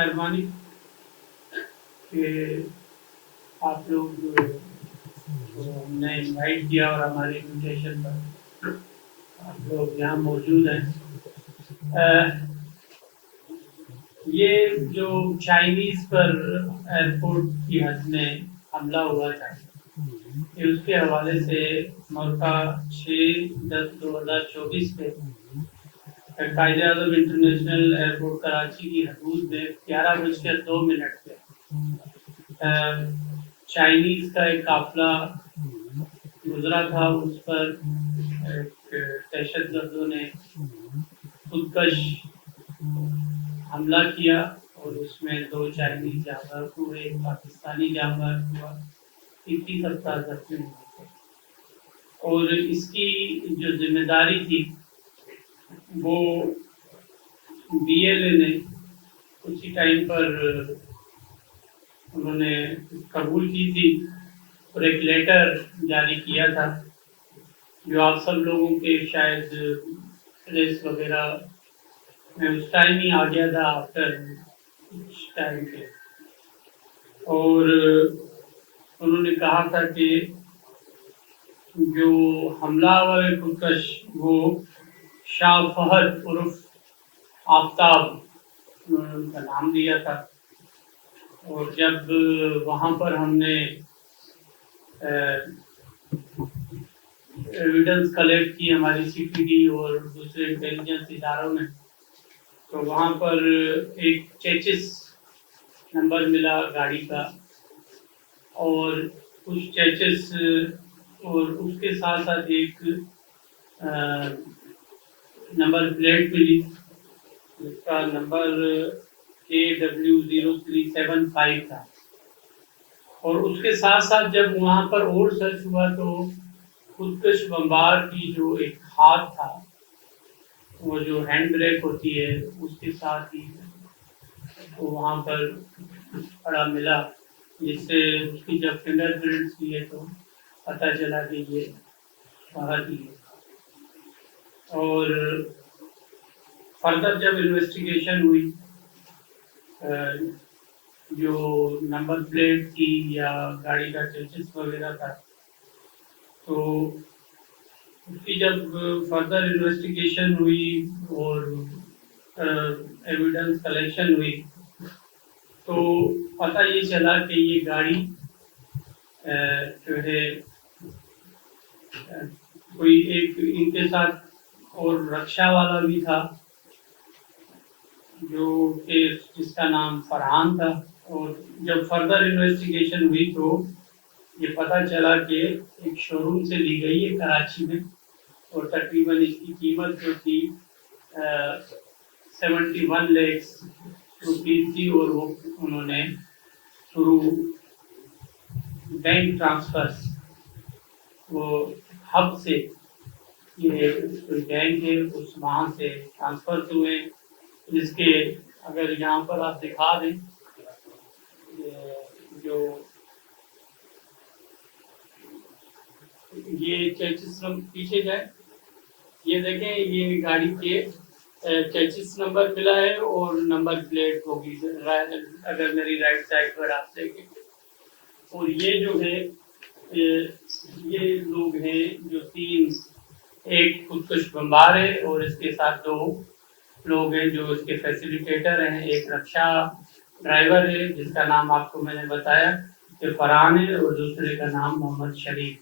مہربانی کہ آپ لوگ ہم نے انوائٹ کیا اور ہماری انویٹیشن پر آپ لوگ یہاں موجود ہیں. یہ جو چائنیز پر ایئرپورٹ کی حد میں حملہ ہوا تھا کہ اس کے حوالے سے مرکہ 6/10/2024 پہ قائد اعظم انٹرنیشنل ایئرپورٹ کراچی کی حدود میں 11:02 پہ چائنیز کا ایک قافلہ گزرا تھا. اس پر دہشت گردوں نے خودکش حملہ کیا اور اس میں 2 چائنیز جاں بحق ہوئے, ایک پاکستانی جاں بحق ہوا, 30 افراد زخمی ہوئے تھے. اور اس کی جو ذمہ داری تھی وہ BLA نے کچھ ہی ٹائم پر انہوں نے قبول کی تھی اور ایک لیٹر جاری کیا تھا جو آپ سب لوگوں کے شاید پریس وغیرہ میں اس ٹائم ہی آ گیا تھا آفٹر کچھ ٹائم کے. اور انہوں نے کہا تھا کہ جو حملہ آور خودکش وہ شاہ فہد عرف آفتاب انہوں نے ان کا نام دیا تھا. اور جب وہاں پر ہم نے ایویڈنس کلیکٹ کی ہماری CPD اور دوسرے انٹیلیجنس اداروں نے, تو وہاں پر ایک چیچس نمبر ملا گاڑی کا اور کچھ چیچس اور اس کے ساتھ ساتھ ایک نمبر پلیٹ ملی جس کا نمبر KW0375 تھا. اور اس کے ساتھ ساتھ جب وہاں پر اور سرچ ہوا تو خودکش بمبار کی جو ایک ہاتھ تھا, وہ جو ہینڈ بریک ہوتی ہے اس کے ساتھ ہی وہاں پر پڑا ملا, جس سے اس کی جب فنگر پرنٹس لیے تو پتہ چلا کہ یہ فہد ہی ہے. اور فردر جب انویسٹیگیشن ہوئی جو نمبر پلیٹ تھی یا گاڑی کا چیچس وغیرہ تھا, تو اس کی جب فردر انویسٹیگیشن ہوئی اور ایویڈنس کلیکشن ہوئی تو پتہ یہ چلا کہ یہ گاڑی جو ہے کوئی ایک ان کے ساتھ اور رکشا والا بھی تھا جو کہ جس کا نام فرحان تھا. اور جب فردر انویسٹیگیشن ہوئی تو یہ پتہ چلا کہ ایک شو روم سے لی گئی ہے کراچی میں, اور تقریباً اس کی قیمت جو تھی 71 لاکھ روپیز تھی. اور وہ انہوں نے تھرو بینک ٹرانسفر وہ ہب سے, یہ کوئی بینک ہے اس وہاں سے ٹرانسفر ہوئے, جس کے اگر یہاں پر آپ دکھا دیں جو یہ چیچس پیچھے جائے, یہ دیکھیں یہ گاڑی کے چیچس نمبر ملا ہے اور نمبر پلیٹ ہوگی اگر میری رائٹ سائڈ پر آپ دیکھیں. اور یہ جو ہے یہ لوگ ہیں جو 3, ایک خودکش بمبار ہے اور اس کے ساتھ 2 لوگ ہیں جو اس کے فیسیلیٹیٹر ہیں. ایک رکشا ڈرائیور ہے جس کا نام آپ کو میں نے بتایا کہ فرحان ہے, اور دوسرے کا نام محمد شریف,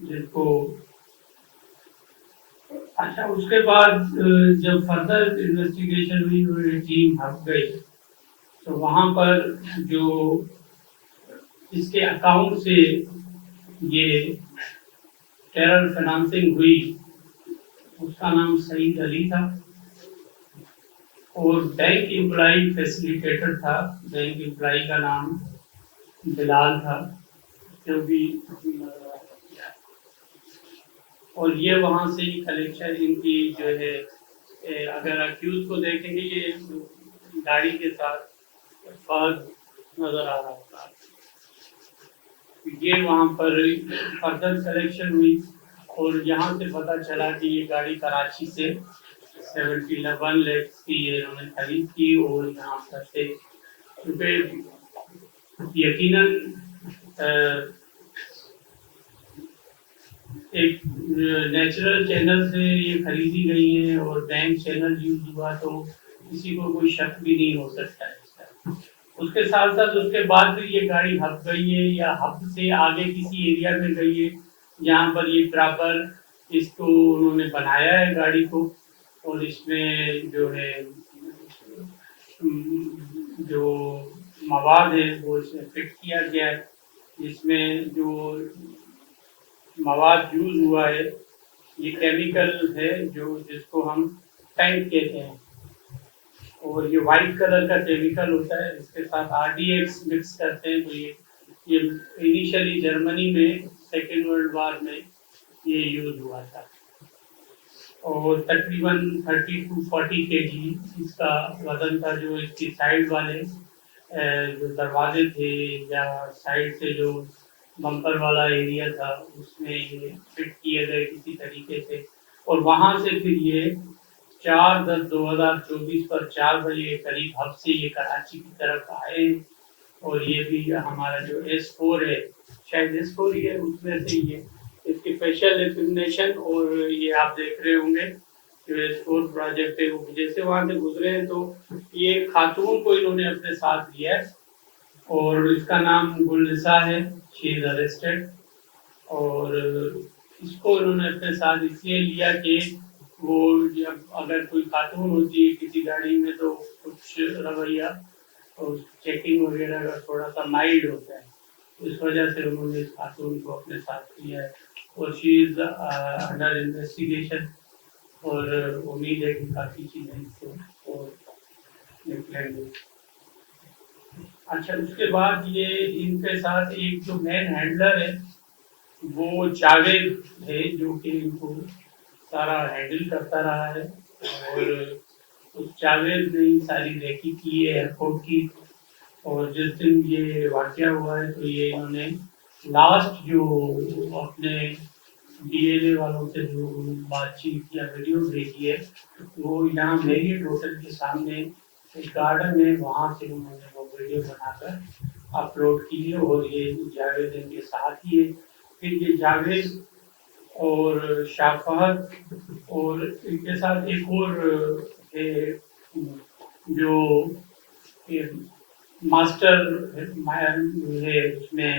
جس کو اچھا اس کے بعد جب فردر انویسٹیگیشن ہوئی اور ٹیم ہٹ گئی تو وہاں پر جو اس کے اکاؤنٹ سے یہ ٹیرر فنانسنگ ہوئی اس کا نام سعید علی تھا, اور بینک امپلائی فیسیلیٹیٹر تھا, بینک امپلائی کا نام بلال تھا جو بھی. اور یہ وہاں سے ہی کلیکشن ان کی جو ہے, اگر اکیوز کو دیکھیں گے یہ گاڑی کے ساتھ فہد نظر آ رہا ہوتا, یہ وہاں پر فردر کلیکشن ہوئی اور یہاں سے پتہ چلا کہ یہ گاڑی کراچی سے 71 لیکس کی یہ انہوں نے خرید کی اور یہاں پر سے کیونکہ یقیناً ایک نیچرل چینل سے یہ خریدی گئی ہیں اور بینک چینل یوز ہوا تو کسی کو کوئی شک بھی نہیں ہو سکتا ہے اس کا۔ اس کے ساتھ ساتھ اس کے بعد بھی یہ گاڑی ہب گئی ہے یا ہب سے آگے کسی ایریا میں گئی ہے جہاں پر یہ پراپر اس کو انہوں نے بنایا ہے گاڑی کو، اور اس میں جو ہے جو مواد ہے وہ اس میں فٹ کیا گیا ہے، جس میں جو مواد یوز ہوا ہے یہ کیمیکل ہے جو جس کو ہم ٹینک کہتے ہیں، اور یہ وائٹ کلر کا کیمیکل ہوتا ہے، اس کے ساتھ RDX مکس کرتے ہیں۔ تو یہ انیشلی جرمنی میں سیکنڈ ورلڈ وار میں یہ یوز ہوا تھا، اور تقریباً 30 to 40 kg اس کا وزن تھا۔ جو اس کی سائڈ والے جو دروازے تھے یا سائڈ سے جو بمپر والا ایریا تھا اس میں یہ فٹ کیے گئے کسی طریقے سے، اور وہاں سے پھر یہ 4/10/2024 پر 4 بجے قریب ہب سے یہ کراچی کی طرف آئے، اور یہ بھی ہمارا جو S4 ہے، شاید S4 ہی ہے، اس میں سے یہ اس کی فیشل ریکگنیشن، اور یہ آپ دیکھ رہے ہوں گے جو S4 پروجیکٹ ہے وہ جیسے وہاں سے گزرے ہیں تو یہ خاتون کو انہوں نے اپنے ساتھ لیا ہے، اور اس کا نام گلنسا ہے، شی از اریسٹڈ، اور اس کو انہوں نے اپنے ساتھ اس لیے لیا کہ وہ جب اگر کوئی خاتون ہوتی ہے کسی گاڑی میں تو کچھ رویہ اور چیکنگ وغیرہ کا تھوڑا سا مائلڈ ہوتا ہے، اس وجہ سے انہوں نے اس خاتون کو اپنے ساتھ لیا ہے، اور شی از انڈر انویسٹیگیشن، اور امید ہے کہ کافی چیزیں اس سے اور نکلیں گی۔ اچھا، اس کے بعد یہ ان کے ساتھ ایک جو مین ہینڈلر ہے وہ جاوید ہے، جو کہ ان کو سارا ہینڈل کرتا رہا ہے، اور اس جاوید نے ساری ریکی کی ہے ایئرپورٹ کی، اور جس دن یہ واقعہ ہوا ہے تو یہ انہوں نے لاسٹ جو اپنے DLA والوں سے جو بات چیت یا ویڈیو بھیجی ہے وہ یہاں میریٹ ہوٹل کے سامنے ایک گارڈن ہے، وہاں سے انہوں نے وہ ویڈیو بنا کر اپلوڈ کی ہے، اور یہ جاوید ان کے ساتھ ہی ہے۔ پھر یہ جاوید اور شاہ فہد اور ان کے ساتھ ایک اور ہے جو ماسٹر ہے، اس میں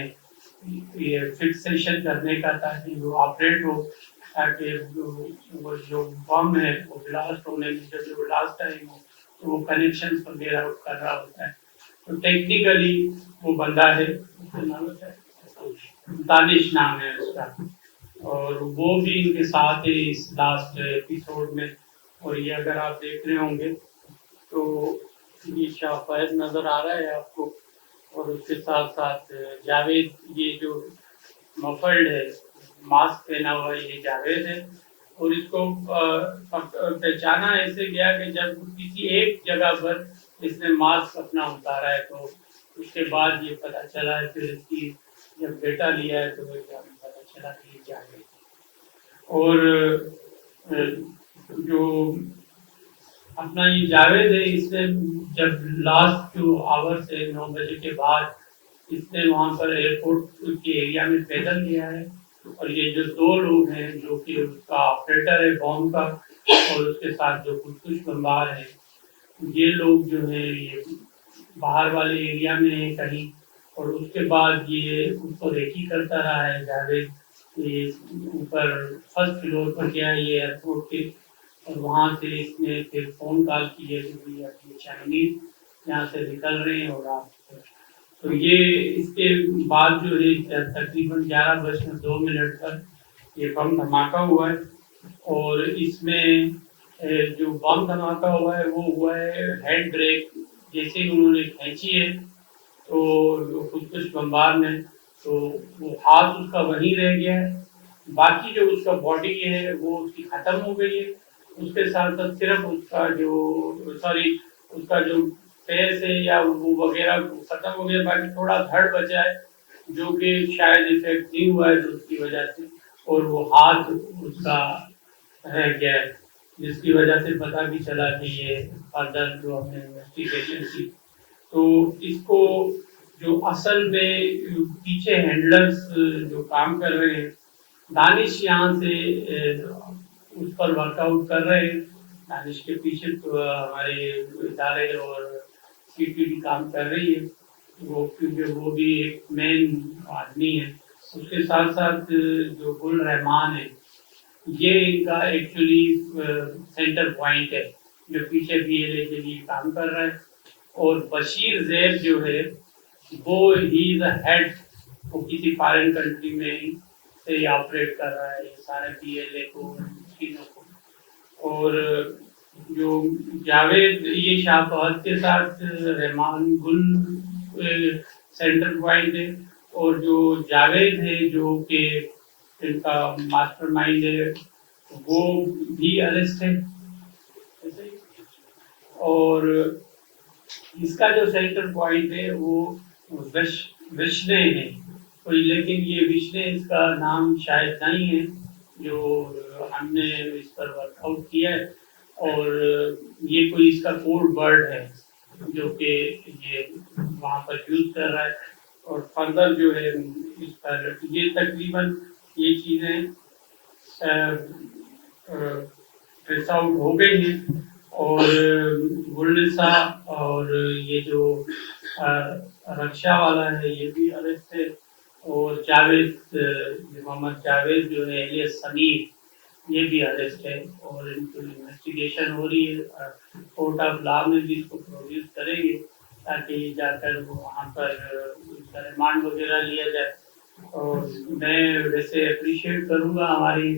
یہ فکسیشن کرنے کا تاکہ وہ آپریٹ ہو، تاکہ وہ جو بم ہے وہ بلاسٹ ہونے کی جب وہ بلاسٹ ٹائم ہو تو وہ کنیکشن وغیرہ کر رہا ہوتا ہے، تو ٹیکنیکلی وہ بندہ ہے، دانش نام ہے اس کا، اور وہ بھی ان کے ساتھ ہے اس لاسٹ ایپیسوڈ میں، اور یہ اگر آپ دیکھ رہے ہوں گے تو یہ شاہ فہد نظر آ رہا ہے آپ کو، اور اس کے ساتھ ساتھ جاوید، یہ جو مفلڈ ہے ماسک پہنا ہوا یہ جاوید ہے، اور اس کو پہچانا ایسے گیا کہ جب کسی ایک جگہ پر اس نے ماسک اپنا اتارا ہے تو اس کے بعد یہ پتہ چلا ہے، پھر اس کی جب بیٹا لیا ہے تو پتہ چلا کہ یہ جاوید ہے، اور جو اپنا یہ جاوید ہے اس نے جب لاسٹ جو آور سے 9 بجے کے بعد اس نے وہاں پر ایئرپورٹ کے ایریا میں پیدل لیا ہے، اور یہ جو 2 لوگ ہیں جو کہ اس کا آپریٹر ہے بام کا اور اس کے ساتھ جو کچھ بمبار ہیں، یہ لوگ جو ہیں یہ باہر والے ایریا میں ہیں کہیں، اور اس کے بعد یہ اس کو ریکی کرتا رہا ہے جاوید، یہ اوپر فرسٹ فلور پر گیا یہ ایئرپورٹ کے، اور وہاں سے اس نے پھر فون کال کی ہے کہ یہ چائنیز یہاں سے نکل رہے ہیں، اور آپ تو یہ اس کے بعد جو ہے تقریباً 11:02 پر یہ بم دھماکہ ہوا ہے، اور اس میں جو بم دھماکہ ہوا ہے وہ ہوا ہے ہینڈ بریک، جیسے ہی انہوں نے کھینچی ہے تو کچھ بمبار نے تو وہ ہاتھ اس کا وہیں رہ گیا ہے، باقی جو اس کا باڈی ہے وہ اس کی ختم ہو گئی ہے، اس کے ساتھ ساتھ صرف اس کا جو پیس ہے یا وہ وغیرہ ختم ہو گیا، باقی تھوڑا دھڑ بچا ہے جو کہ شاید افیکٹ نہیں ہوا ہے تو اس کی وجہ سے، اور وہ ہاتھ اس کا رہ گیا ہے، جس کی وجہ سے پتہ بھی چلا کہ یہ فردر جو ہم نے انویسٹیگیشن کی تو اس کو جو اصل میں پیچھے ہینڈلرز جو کام کر رہے ہیں دانش یہاں سے اس پر ورک آؤٹ کر رہے ہیں. دانش کے پیچھے ہمارے ادارے اور سی پی ڈی کام کر رہی ہے وہ کیونکہ وہ بھی ایک مین آدمی ہے. اس کے ساتھ ساتھ جو گل رحمان ہے یہ ان کا ایکچولی سینٹر پوائنٹ ہے جو پیچھے پی ایل اے کے لیے کام کر رہا ہے. اور بشیر زیب جو ہے وہ ہی از اے ہیڈ وہ کسی فارن کنٹری میں سے آپریٹ کر رہا ہے یہ سارے پی ایل اے کو چیزوں کو. اور جو جاوید یہ شاہ فہد کے ساتھ رحمان گل سینٹر پوائنٹ ہے اور جو جاوید ہے جو کہ ان کا ماسٹر مائنڈ ہے وہ بھی اریسٹ ہے. اور اس کا جو سینٹر پوائنٹ ہے وہ وشنے ہے لیکن یہ وشنے اس کا نام شاید نہیں ہے جو ہم نے اس پر ورک آؤٹ کیا ہے. اور یہ کوئی اس کا کوڈ ورڈ ہے جو کہ یہ وہاں پر یوز کر رہا ہے. اور فردر جو ہے اس پر یہ تقریباً یہ چیزیں ٹریس آؤٹ ہو گئی ہیں. اور گلنسا اور یہ جو رکشا والا ہے یہ بھی اریسٹ ہے. اور جاوید محمد جاوید جو ہے ایلیاس سمیر یہ بھی اریسٹ ہے اور ان کی انویسٹیگیشن ہو رہی ہے. کورٹ آف لا میں بھی اس کو پروڈیوس کریں گے تاکہ جا کر وہاں پر اس کا ریمانڈ وغیرہ لیا جائے. اور میں ویسے اپریشیٹ کروں گا ہماری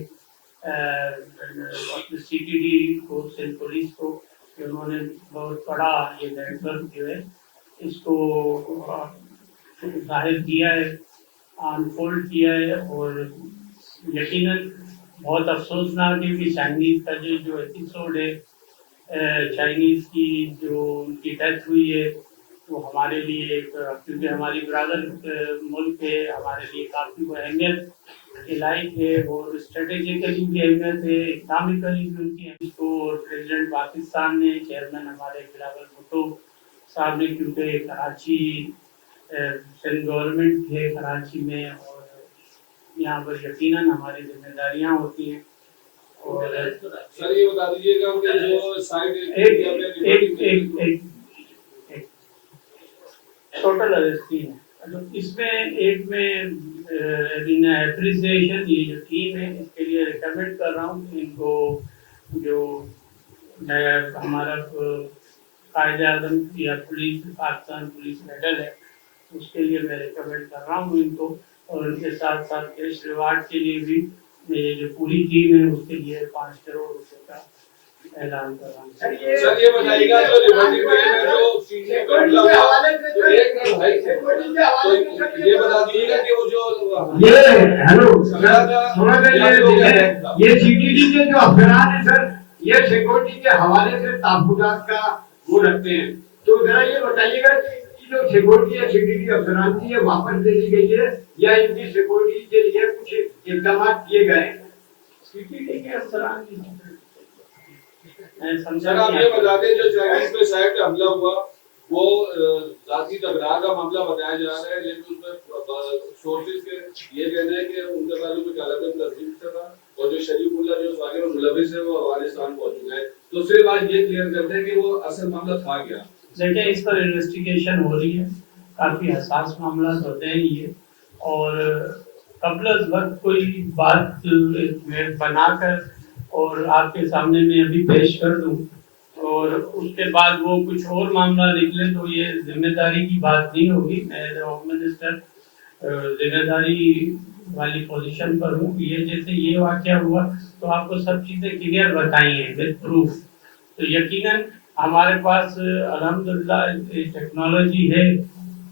سی ٹی ڈی کو سندھ پولیس کو کہ انہوں نے بہت بڑا یہ نیٹ ورک جو ہے اس کو ظاہر کیا ہے انفولڈ کیا ہے. اور یقیناً بہت افسوسناک ہے کہ چائنیز کا جو ایپیسوڈ ہے چائنیز کی جو ان کی ڈیتھ ہوئی ہے وہ ہمارے لیے کیونکہ ہماری برادر ملک ہے ہمارے لیے کافی وہ اہمیت کے لائق ہے اور اسٹریٹجیکلی بھی اہمیت ہے اکنامکلی بھی ان کی اہمیت کو. اور پریزیڈنٹ پاکستان نے چیئرمین ہمارے بلاول بھٹو صاحب نے کیونکہ کراچی سینٹرل گورنمنٹ ہے کراچی میں اور یہاں پر یقیناً ہماری ذمہ داریاں ہوتی ہیں. اور سر یہ بتا دیجیے گا کہ جو سائٹ ٹوٹل اریسٹ ہے اس میں ایک میں اپریسیشن یہ جو ٹیم ہے اس کے لیے ریکمینڈ کر رہا ہوں کہ ان کو جو ہمارا قائد اعظم یا پولیس پاکستان پولیس میڈل ہے اس کے لیے میں ریکمینڈ کر رہا ہوں ان کو. اور ان کے ساتھ ساتھ کیش ریوارڈ کے لیے بھی میری جو پوری ٹیم ہے اس کے لیے 5 کروڑ روپے کا اعلان کر رہا ہوں. سر یہ بتائیے گا جو لیبرٹی میں جو سینے پر حملہ ہوا ایک منٹ بھائی یہ بتا دیجیے گا کہ وہ جو یہ ہیلو سر یہ سی ٹی ڈی کے جو افسران ہیں سر یہ سیکورٹی کے حوالے سے تحفظات کا وہ رکھتے ہیں تو ذرا یہ بتائیے گا کہ جو سیکورٹی ہے سی ٹی ڈی افسران کی یہ واپس دے دی گئی ہے یا ان کی سیکورٹی کے لیے کچھ اقدامات کیے گئے ہیں؟ سی ٹی ڈی کے افسران کی سر آپ یہ بتا دیں جو چائنیز پہ سائٹ پہ حملہ ہوا وہ ذاتی تکرار کا معاملہ بتایا جا رہا ہے لیکن اس میں سورسز کے یہ کہنا ہے کہ ان کے بارے میں کچھ الگ تنظیم سے تھا اور جو شریف اللہ جو واقعہ میں ملوث ہے وہ افغانستان پہنچ چکا ہے. تو صرف آج یہ کلیئر کرتے ہیں کہ وہ اصل معاملہ تھا کیا. دیکھیں اس پر انویسٹیگیشن ہو رہی ہے کافی حساس معاملات ہوتے ہیں یہ اور قبل از وقت کوئی بات بنا کر اور آپ کے سامنے میں ابھی پیش کر دوں اور اس کے بعد وہ کچھ اور معاملہ نکلے تو یہ ذمہ داری کی بات نہیں ہوگی. میں ایز اے ہوم منسٹر ذمہ داری والی پوزیشن پر ہوں. یہ جیسے یہ واقعہ ہوا تو آپ کو سب چیزیں کلیئر بتائی ہیں وتھ پروف. تو یقیناً ہمارے پاس الحمدللہ ٹیکنالوجی ہے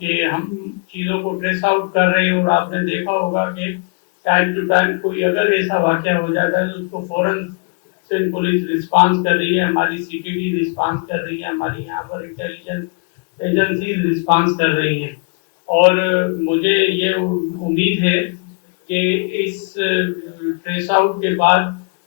کہ ہم چیزوں کو ٹریس آؤٹ کر رہے ہیں. اور آپ نے دیکھا ہوگا کہ ٹائم ٹو ٹائم کوئی اگر ایسا واقعہ ہو جاتا ہے تو اس کو فوراً سندھ پولیس رسپانس کر رہی ہے ہماری سی ٹی ڈی رسپانس کر رہی ہے ہماری یہاں پر انٹیلیجنس ایجنسیز رسپانس کر رہی ہیں. اور مجھے یہ امید ہے کہ اس ٹریس آؤٹ کے بعد